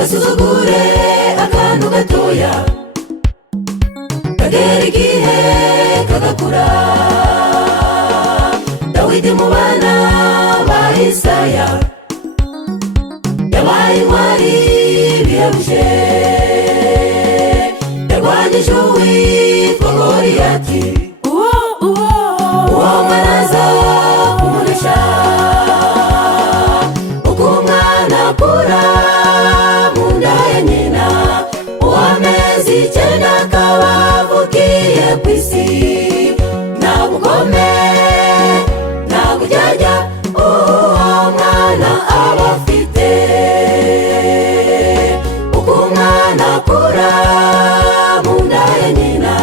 ntugasuzugure akantu gatoya kagera igihe kagakura. Dawidi mu bana ba Isaya yabaye intwari bihebuje, yarwanyije uwitwa Goliyati, uwo mwana aza kumunesha. Uko umwana akura mu nda ya nyina, uw'amezi 9 akaba avukiye ku isi, nta bugome nta buryarya uwo mwana aba afite. Uko umwana akura mu nda ya nyina,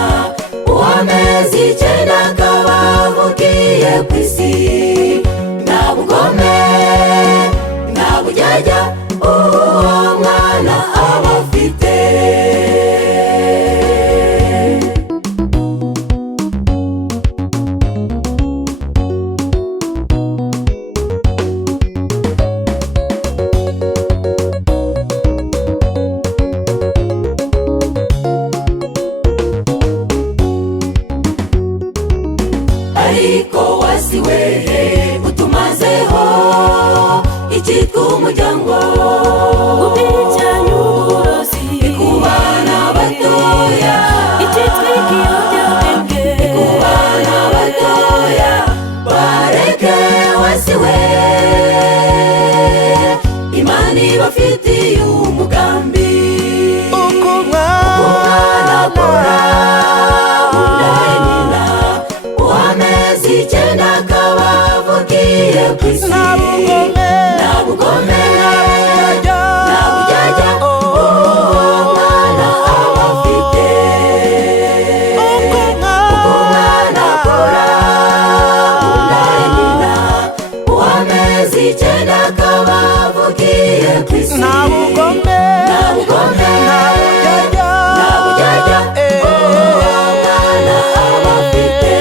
uw'amezi 9 akaba avukiye ku isi, nta bugome nta buryarya uwo mwana aba afite. Ariko wasiwe utumazeho icyitwa umuryango, ubwicanyi uburozi ku bana batoya, icyitwa ikiyobyabwenge ku bana batoya. Bareke wasiwe, Imana ibafitiye umugambi. uko Umwana akura mu nda ya nyina, uw'amezi 9 akaba avukiye ku isi, nta bugome nta bugome nta nta buryarya uwo mwana aba afite. uko Umwana akura mu nda ya nyina, uw'amezi 9 akaba avukiye ku isi, nta bugome nta bugome nta buryarya nta buryarya uwo mwana aba afite.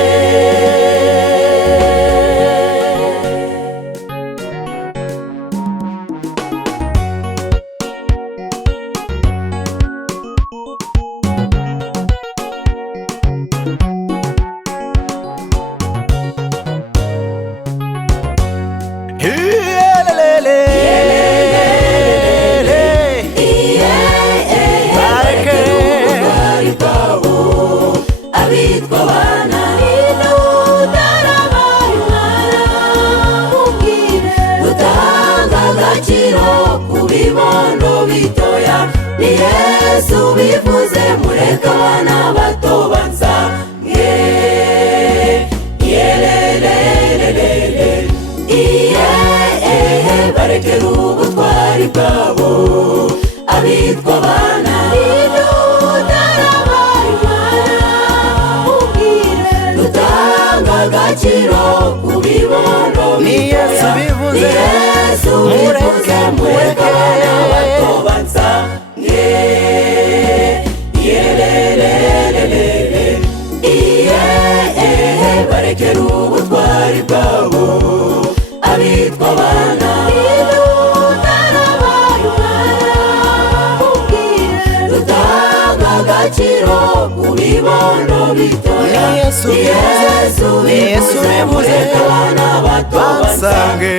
Bareke ubutwari bwabo abitwa abana n'utarabaye umwana, gutanga agaciro ku bibondo bitoya. Ni Yesu bivuze, mureke abana bato bansange. Barekere ubutwari bwabo abitwa abana n'utarabaye umwana, dutanga agaciro ku bibondo Ni Yesu bivuze, Ni Yesu bivuze, mureke abana bato bansange. Barekere ubutwari bwabo abitwa abana n'utarabaye umwana, dutanga agaciro ku bibondo bitoya. Ni Yesu Ni Yesu bivuze, bivuze, mureke abana bato bansange.